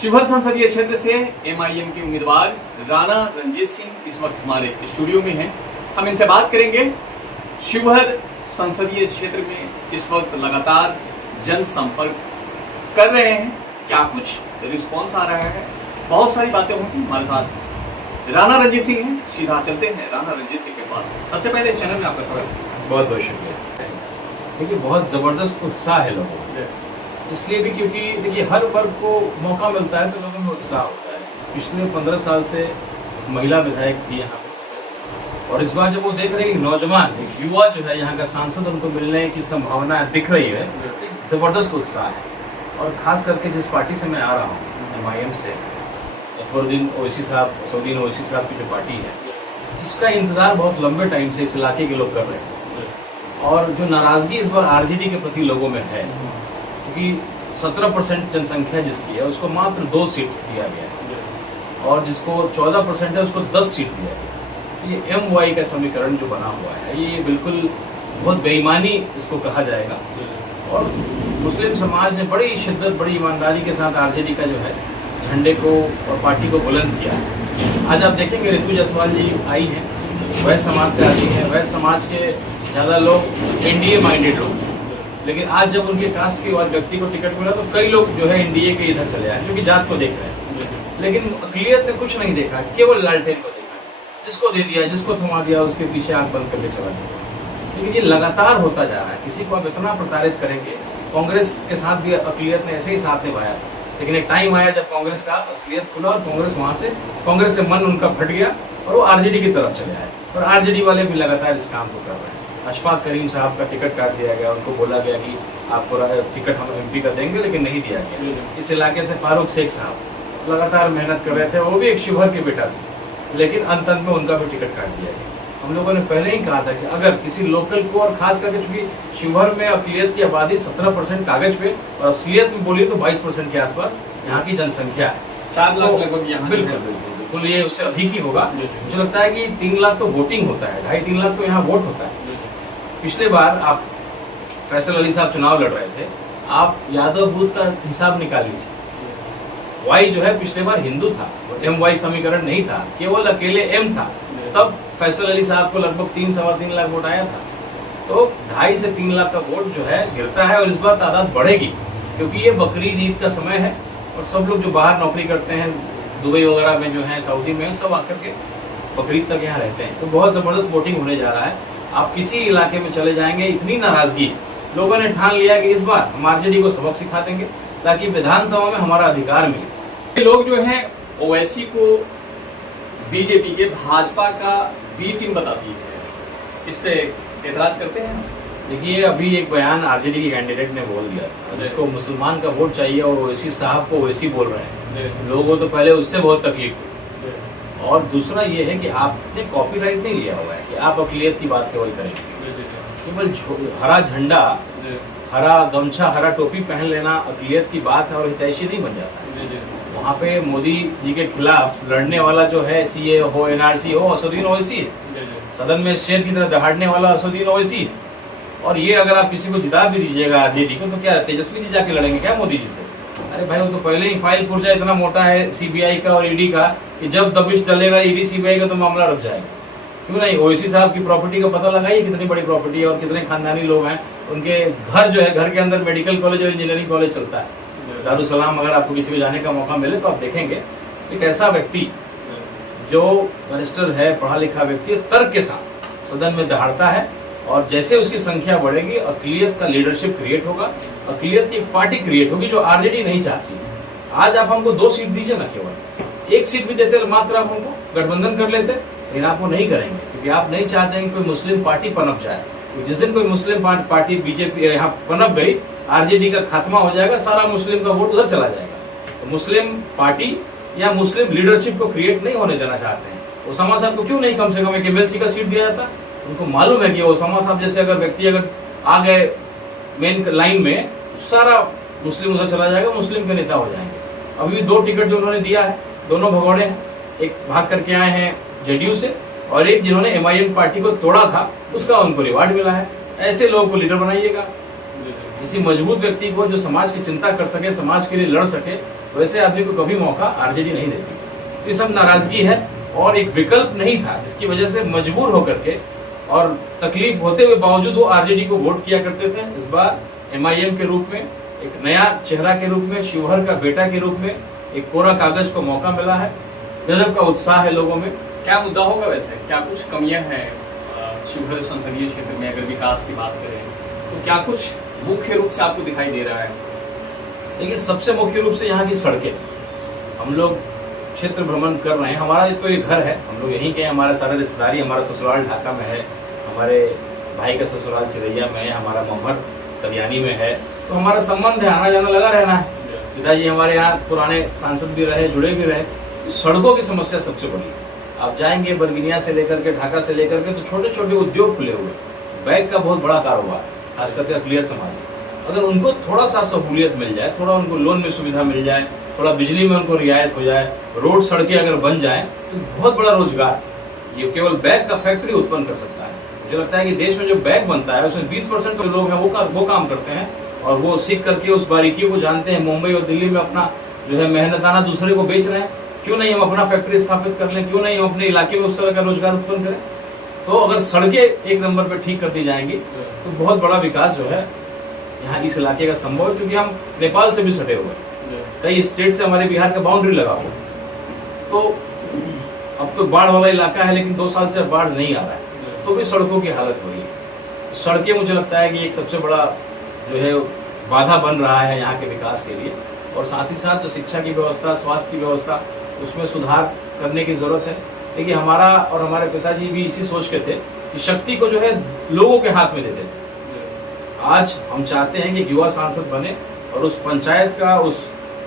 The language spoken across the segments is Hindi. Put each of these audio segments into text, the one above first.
शिवहर संसदीय क्षेत्र से एमआईएम के उम्मीदवार राणा रणजीत सिंह इस वक्त हमारे स्टूडियो में हैं। हम इनसे बात करेंगे। शिवहर संसदीय क्षेत्र में इस वक्त लगातार जनसंपर्क कर रहे हैं, क्या कुछ रिस्पॉन्स आ रहा है, बहुत सारी बातें होंगी। हमारे साथ राणा रणजीत सिंह हैं, सीधा चलते हैं राणा रणजीत सिंह के पास। सबसे पहले इस चैनल में आपका स्वागत। बहुत बहुत शुक्रिया। देखिए, बहुत ज़बरदस्त उत्साह है लोगों में, इसलिए भी क्योंकि देखिए हर वर्ग को मौका मिलता है तो लोगों में उत्साह होता है। पिछले 15 साल से महिला विधायक थी यहाँ पे, और इस बार जब वो देख रहे हैं कि नौजवान एक युवा जो है यहाँ का सांसद उनको मिलने की संभावना दिख रही है, ज़बरदस्त उत्साह है। और ख़ास करके जिस पार्टी से मैं आ रहा हूँ एमआईएम से, असदुद्दीन ओवैसी साहब की जो पार्टी है, इसका इंतज़ार बहुत लंबे टाइम से इस इलाके के लोग कर रहे हैं। और जो नाराज़गी इस बार आरजेडी के प्रति लोगों में है, क्योंकि 17% जनसंख्या जिसकी है उसको मात्र 2 सीट दिया गया है, और जिसको 14% है उसको 10 सीट दिया गया। ये MY का समीकरण जो बना हुआ है, ये बिल्कुल बहुत बेईमानी इसको कहा जाएगा। और मुस्लिम समाज ने बड़ी शिद्दत, बड़ी ईमानदारी के साथ आरजेडी का जो है झंडे को और पार्टी को बुलंद किया। आज आप देखेंगे ऋतु जायसवाल जी आई हैं, वैश्य समाज से आती हैं। वैश्य समाज के ज़्यादा लोग एनडीए माइंडेड लोग, लेकिन आज जब उनके कास्ट के व्यक्ति को टिकट मिला तो कई लोग जो है एनडीए के इधर चले आए, क्योंकि जात को देख रहे हैं। लेकिन अक़लियत ने कुछ नहीं देखा, केवल लालटेन को देखा। जिसको दे दिया, जिसको थमा दिया, उसके पीछे आंख बंद करके चला गया। लेकिन ये लगातार होता जा रहा है। किसी को आप इतना प्रताड़ित करेंगे। कांग्रेस के साथ भी अक़लियत ने ऐसे ही साथ निभाया, लेकिन एक टाइम आया जब कांग्रेस का असलियत खुला और कांग्रेस से मन उनका फट गया और वो आरजेडी की तरफ चले आए। और आरजेडी वाले भी लगातार इस काम को कर रहे हैं। अशफाक करीम साहब का टिकट काट दिया गया, उनको बोला गया कि आपको टिकट हम MP का देंगे, लेकिन नहीं दिया गया। इस इलाके से फारूक शेख साहब लगातार मेहनत कर रहे थे, वो भी एक शिवहर के बेटा थे, लेकिन अंत में उनका भी टिकट काट दिया गया। हम लोगों ने पहले ही कहा था कि अगर किसी लोकल को, और खास करके चूंकि शिवहर में अक़लियत की आबादी 17% कागज पे और असलियत में बोलिए तो 22% के आसपास यहाँ की जनसंख्या है। 4 लाख लगभग यहाँ। बिल्कुल ये उससे अधिक ही होगा। मुझे लगता है कि 3 लाख तो वोटिंग होता है, 2.5-3 लाख तो यहाँ वोट होता है। पिछले बार आप फैसल अली साहब चुनाव लड़ रहे थे, आप यादव बूथ का हिसाब निकाल लीजिए। वाई जो है पिछले बार हिंदू था, MY समीकरण नहीं था, केवल अकेले M था। तब फैसल अली साहब को लगभग 3-3.25 लाख वोट आया था। तो 2.5 से 3 लाख का वोट जो है गिरता है, और इस बार तादाद बढ़ेगी, क्योंकि ये बकरीद ईद का समय है और सब लोग जो बाहर नौकरी करते हैं, दुबई वगैरह में जो है, सऊदी में, सब आकर के बकरीद तक यहाँ रहते हैं। तो बहुत ज़बरदस्त वोटिंग होने जा रहा है। आप किसी इलाके में चले जाएंगे, इतनी नाराजगी, लोगों ने ठान लिया कि इस बार हम आरजेडी को सबक सिखा देंगे ताकि विधानसभा में हमारा अधिकार मिले। लोग जो हैं ओवैसी को बीजेपी के भाजपा का बी टीम बताती है, इस पे एतराज करते हैं। देखिए, अभी एक बयान आरजेडी के कैंडिडेट ने बोल दिया, जिसको मुसलमान का वोट चाहिए और ओवैसी साहब को ओवैसी बोल रहे हैं। लोगों को तो पहले उससे बहुत तकलीफ हुई। और दूसरा ये है कि आपने कॉपीराइट नहीं लिया हुआ है कि आप अक़लियत की बात केवल करेंगे। केवल हरा झंडा, हरा गमछा, हरा टोपी पहन लेना अक़लियत की बात है और हितैषी नहीं बन जाता है। वहाँ पे मोदी जी के खिलाफ लड़ने वाला जो है, CA हो, NRC हो, असदुद्दीन ओवैसी है। सदन में शेर की तरह दहाड़ने वाला असदुद्दीन ओवैसी है। और ये अगर आप किसी को जिता भी दीजिएगा आरजेडी को, तो क्या तेजस्वी जी जाके लड़ेंगे क्या मोदी जी से? अरे भाई, वो तो पहले ही फाइल पुर्जा इतना मोटा है CBI का और ED का कि जब दबिश चलेगा ED CBI का तो मामला रुक जाएगा। क्यों नहीं? ओवैसी साहब की प्रॉपर्टी का पता लगाइए, कितनी बड़ी प्रॉपर्टी है और कितने खानदानी लोग हैं। उनके घर जो है, घर के अंदर मेडिकल कॉलेज और इंजीनियरिंग कॉलेज चलता है, दारुसलाम। अगर आपको किसी को जाने का मौका मिले तो आप देखेंगे एक ऐसा व्यक्ति जो बैरिस्टर है, पढ़ा लिखा व्यक्ति, तर्क के साथ सदन में दहाड़ता है। और जैसे उसकी संख्या बढ़ेगी, अक़लियत का लीडरशिप क्रिएट होगा, अक़लियत की एक पार्टी क्रिएट होगी जो आरजेडी नहीं चाहती। आज आप हमको 2 सीट दीजिए ना, केवल 1 सीट भी देते मात्र आप हमको गठबंधन कर लेते, लेकिन आप वो नहीं करेंगे, क्योंकि आप नहीं चाहते हैं कि कोई मुस्लिम पार्टी पनप जाए। जिस दिन कोई मुस्लिम पार्टी बीजेपी यहाँ पनप गई, आरजेडी का खात्मा हो जाएगा, सारा मुस्लिम का वोट उधर चला जाएगा। तो मुस्लिम पार्टी या मुस्लिम लीडरशिप को क्रिएट नहीं होने देना चाहते हैं। ओसामा साहब को क्यों नहीं कम से कम एक MLC का सीट दिया जाता? उनको मालूम है कि ओसामा साहब जैसे अगर व्यक्ति अगर आ गए मेन लाइन में, सारा मुस्लिम उधर चला जाएगा, मुस्लिम के नेता हो जाएंगे। अभी भी 2 टिकट जो उन्होंने दिया है, दोनों भगोड़े हैं। एक भाग करके आए हैं JDU से, और एक जिन्होंने MIM पार्टी को तोड़ा था, उसका उनको रिवार्ड मिला है। ऐसे लोगों को लीडर बनाइएगा। किसी मजबूत व्यक्ति को जो समाज की चिंता कर सके, समाज के लिए लड़ सके, वैसे आदमी को कभी मौका आरजेडी नहीं देती। तो ये सब नाराजगी है और एक विकल्प नहीं था, जिसकी वजह से मजबूर होकर के और तकलीफ होते हुए बावजूद वो आरजेडी को वोट किया करते थे। इस बार एमआईएम के रूप में, एक नया चेहरा के रूप में, शिवहर का बेटा के रूप में एक कोरा कागज को मौका मिला है। गजब का उत्साह है लोगों में। क्या मुद्दा होगा वैसे, क्या कुछ कमियां हैं शिवहर संसदीय क्षेत्र में? अगर विकास की बात करें तो क्या कुछ मुख्य रूप से आपको दिखाई दे रहा है? देखिए, सबसे मुख्य रूप से यहाँ की सड़कें। हम लोग क्षेत्र भ्रमण कर रहे हैं। हमारा तो ये घर है, हम लोग यहीं के हैं। हमारा सारा रिश्तेदारी, हमारा ससुराल ढाका में है, हमारे भाई का ससुराल चिरैया में है, हमारा मम्हर तरियानी में है। तो हमारा संबंध है, आना जाना लगा रहना है। पिताजी हमारे यहाँ पुराने सांसद भी रहे, जुड़े भी रहे। सड़कों की समस्या सबसे बड़ी है। आप जाएंगे बरगिनिया से लेकर के, ढाका से लेकर के, तो छोटे छोटे उद्योग खुले हुए, बैग का बहुत बड़ा कारोबार, खास करके अकलियत समाज। अगर उनको थोड़ा सा सहूलियत मिल जाए, थोड़ा उनको लोन में सुविधा मिल जाए, थोड़ा बिजली में उनको रियायत हो जाए, रोड सड़कें अगर बन जाए, तो बहुत बड़ा रोजगार ये केवल बैग का फैक्ट्री उत्पन्न कर सकता है। मुझे लगता है कि देश में जो बैग बनता है उसमें 20% तो लोग हैं वो काम करते हैं और वो सीख करके उस बारीकियों को जानते हैं। मुंबई और दिल्ली में अपना जो है मेहनताना दूसरे को बेच रहे हैं। क्यों नहीं हम अपना फैक्ट्री स्थापित कर लें? क्यों नहीं हम अपने इलाके में उस तरह का रोजगार उत्पन्न करें? तो अगर सड़कें एक नंबर पर ठीक कर दी जाएंगी तो बहुत बड़ा विकास जो है यहाँ इस इलाके का संभव है। क्योंकि हम नेपाल से भी सटे हुए हैं, कई स्टेट से हमारे बिहार का बाउंड्री लगा हुआ। तो अब तो बाढ़ वाला इलाका है, लेकिन 2 साल से बाढ़ नहीं आ रहा है, तो भी सड़कों की हालत हो रही है। सड़कें मुझे लगता है कि एक सबसे बड़ा जो है बाधा बन रहा है यहाँ के विकास के लिए। और साथ ही साथ जो शिक्षा की व्यवस्था, स्वास्थ्य की व्यवस्था, उसमें सुधार करने की जरूरत है। देखिए, हमारा और हमारे पिताजी भी इसी सोच के थे कि शक्ति को जो है लोगों के हाथ में देते थे। आज हम चाहते हैं कि युवा सांसद बने और उस पंचायत का, उस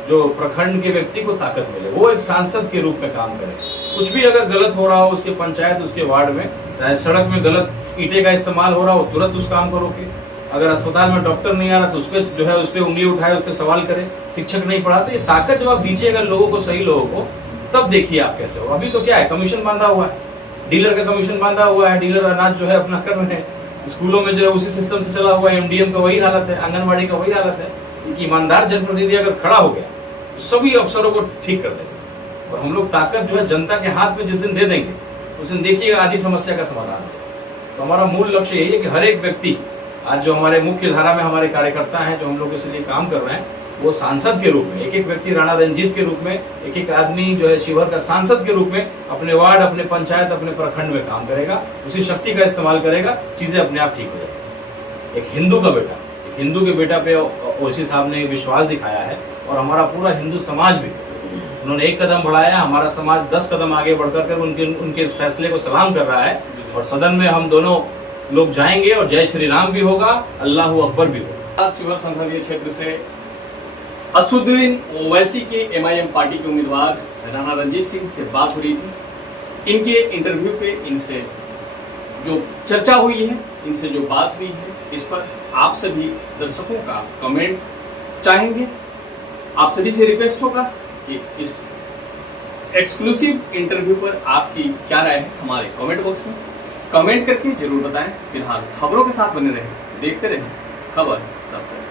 जो प्रखंड के व्यक्ति को ताकत मिले, वो एक सांसद के रूप में काम करे। कुछ भी अगर गलत हो रहा हो उसके पंचायत, उसके वार्ड में, चाहे सड़क में गलत ईंटे का इस्तेमाल हो रहा हो, तुरंत उस काम को रोके। अगर अस्पताल में डॉक्टर नहीं आ रहा तो उस पर जो है उस पर उंगली उठाए, उस पर सवाल करे। शिक्षक नहीं पढ़ा तो ये ताकत जब आप दीजिएगा लोगों को, सही लोगों को, तब देखिए आप कैसे हो। अभी तो क्या है, कमीशन बांधा हुआ है, डीलर का कमीशन बांधा हुआ है, डीलर अनाज जो है अपना कर रहे हैं। स्कूलों में जो है उसी सिस्टम से चला हुआ है, एमडीएम का वही हालत है, आंगनबाड़ी का वही हालत है। क्योंकि ईमानदार जनप्रतिनिधि अगर खड़ा हो गया सभी अफसरों को ठीक कर देंगे। और हम लोग ताकत जो है जनता के हाथ में जिस दिन दे देंगे उस दिन देखिएगा आधी समस्या का समाधान हो। तो हमारा मूल लक्ष्य यही है कि हर एक व्यक्ति, आज जो हमारे मुख्य धारा में हमारे कार्यकर्ता हैं जो हम लोग इसलिए काम कर रहे हैं, वो सांसद के रूप में, एक एक व्यक्ति राणा रंजीत के रूप में, एक एक आदमी जो है शिवहर का सांसद के रूप में अपने वार्ड, अपने पंचायत, अपने प्रखंड में काम करेगा, उसी शक्ति का इस्तेमाल करेगा, चीजें अपने आप ठीक हो जाएगी। एक हिंदू का बेटा, एक हिंदू के बेटा पे ओवैसी साहब ने विश्वास दिखाया है और हमारा पूरा हिंदू समाज भी, उन्होंने एक कदम बढ़ाया, हमारा समाज 10 कदम आगे बढ़कर कर उनके इस फैसले को सलाम कर रहा है। और सदन में हम दोनों लोग जाएंगे और जय श्री राम भी होगा, अल्लाह अकबर भी होगा। शिवहर संसदीय क्षेत्र से असदुद्दीन ओवैसी के एमआईएम पार्टी के उम्मीदवार राणा रंजीत सिंह से बात हो रही थी। इनके इंटरव्यू पे इनसे जो चर्चा हुई है, इनसे जो बात हुई है, इस पर आप सभी दर्शकों का कमेंट चाहेंगे। आप सभी से रिक्वेस्ट होगा कि इस एक्सक्लूसिव इंटरव्यू पर आपकी क्या राय है, हमारे कमेंट बॉक्स में कमेंट करके जरूर बताएं। फिलहाल खबरों के साथ बने रहें, देखते रहें खबर सबको।